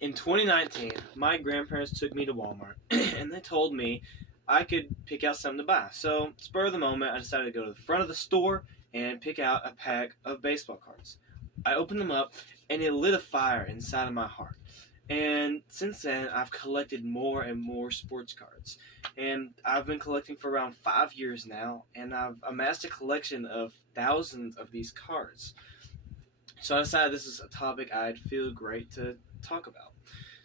In 2019, my grandparents took me to Walmart and they told me I could pick out something to buy. So, spur of the moment, I decided to go to the front of the store and pick out a pack of baseball cards. I opened them up and it lit a fire inside of my heart. And since then, I've collected more and more sports cards. And I've been collecting for around 5 years now, and I've amassed a collection of thousands of these cards. So I decided this is a topic I'd feel great to talk about.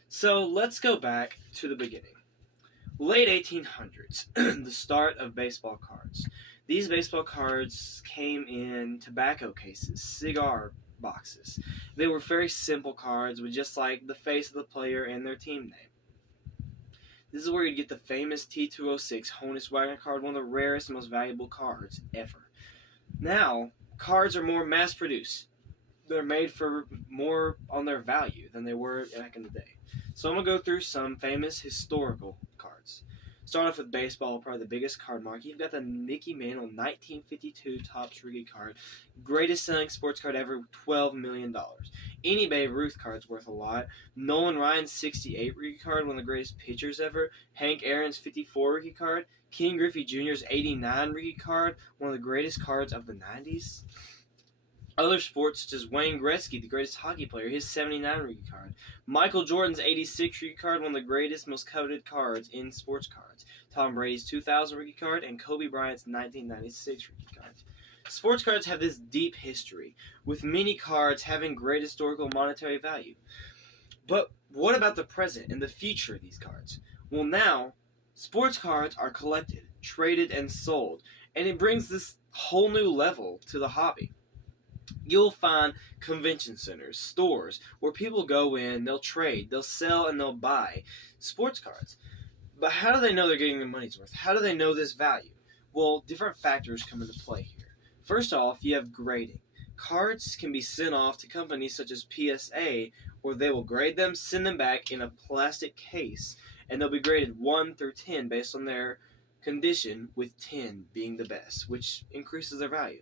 So let's go back to the beginning. Late 1800s, the start of baseball cards. These baseball cards came in tobacco cases, cigar boxes. They were very simple cards with just like the face of the player and their team name. This is where you get the famous T206 Honus Wagner card, one of the rarest and most valuable cards ever. Now, cards are more mass produced. They're made for more on their value than they were back in the day. So I'm going to go through some famous historical cards. Start off with baseball, probably the biggest card market. You've got the Mickey Mantle 1952 Topps rookie card. Greatest selling sports card ever, $12 million. Any Babe Ruth card's worth a lot. Nolan Ryan's 68 rookie card, one of the greatest pitchers ever. Hank Aaron's 54 rookie card. Ken Griffey Jr.'s 89 rookie card, one of the greatest cards of the 90s. Other sports such as Wayne Gretzky, the greatest hockey player, his 79 rookie card. Michael Jordan's 86 rookie card, one of the greatest, most coveted cards in sports cards. Tom Brady's 2000 rookie card, and Kobe Bryant's 1996 rookie card. Sports cards have this deep history, with many cards having great historical monetary value. But what about the present and the future of these cards? Well, now, sports cards are collected, traded, and sold, and it brings this whole new level to the hobby. You'll find convention centers, stores, where people go in, they'll trade, they'll sell, and they'll buy sports cards. But how do they know they're getting their money's worth? How do they know this value? Well, different factors come into play here. First off, you have grading. Cards can be sent off to companies such as PSA, where they will grade them, send them back in a plastic case, and they'll be graded 1 through 10 based on their condition, with 10 being the best, which increases their value.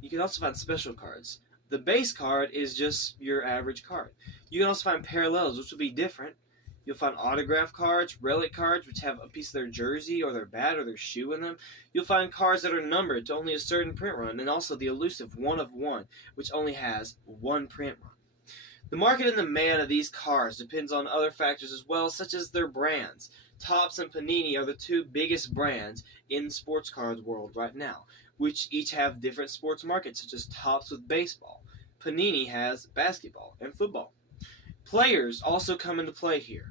You can also find special cards. The base card is just your average card. You can also find parallels, which will be different. You'll find autograph cards, relic cards, which have a piece of their jersey or their bat or their shoe in them. You'll find cards that are numbered to only a certain print run, and also the elusive 1 of 1, which only has 1 print run. The market and demand of these cards depends on other factors as well, such as their brands. Topps and Panini are the two biggest brands in the sports cards world right now, which each have different sports markets, such as Topps with baseball. Panini has basketball and football. Players also come into play here.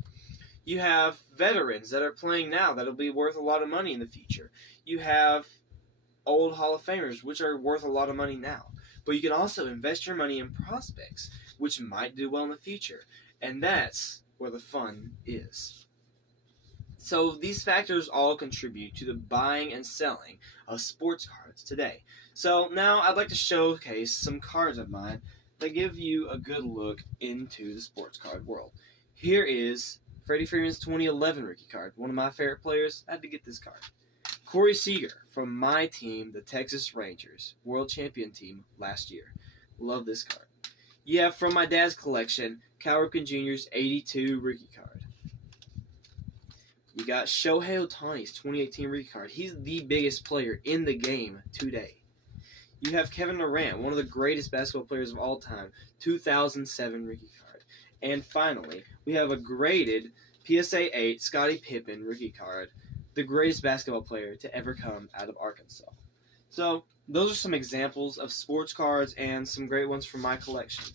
You have veterans that are playing now that'll be worth a lot of money in the future. You have old Hall of Famers, which are worth a lot of money now. But you can also invest your money in prospects, which might do well in the future. And that's where the fun is. So these factors all contribute to the buying and selling of sports cards today. So now I'd like to showcase some cards of mine that give you a good look into the sports card world. Here is Freddie Freeman's 2011 rookie card. One of my favorite players. I had to get this card. Corey Seager from my team, the Texas Rangers, world champion team last year. Love this card. You have from my dad's collection, Cal Ripken Jr.'s 82 rookie card. You got Shohei Ohtani's 2018 rookie card. He's the biggest player in the game today. You have Kevin Durant, one of the greatest basketball players of all time, 2007 rookie card. And finally, we have a graded PSA 8 Scottie Pippen rookie card, the greatest basketball player to ever come out of Arkansas. So, those are some examples of sports cards and some great ones from my collection.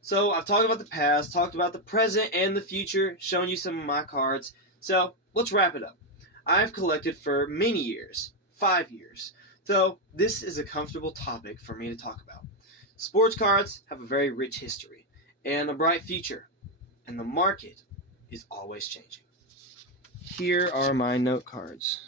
So, I've talked about the past, talked about the present and the future, shown you some of my cards. So, let's wrap it up. I've collected for many years, 5 years. So, this is a comfortable topic for me to talk about. Sports cards have a very rich history and a bright future, and the market is always changing. Here are my note cards.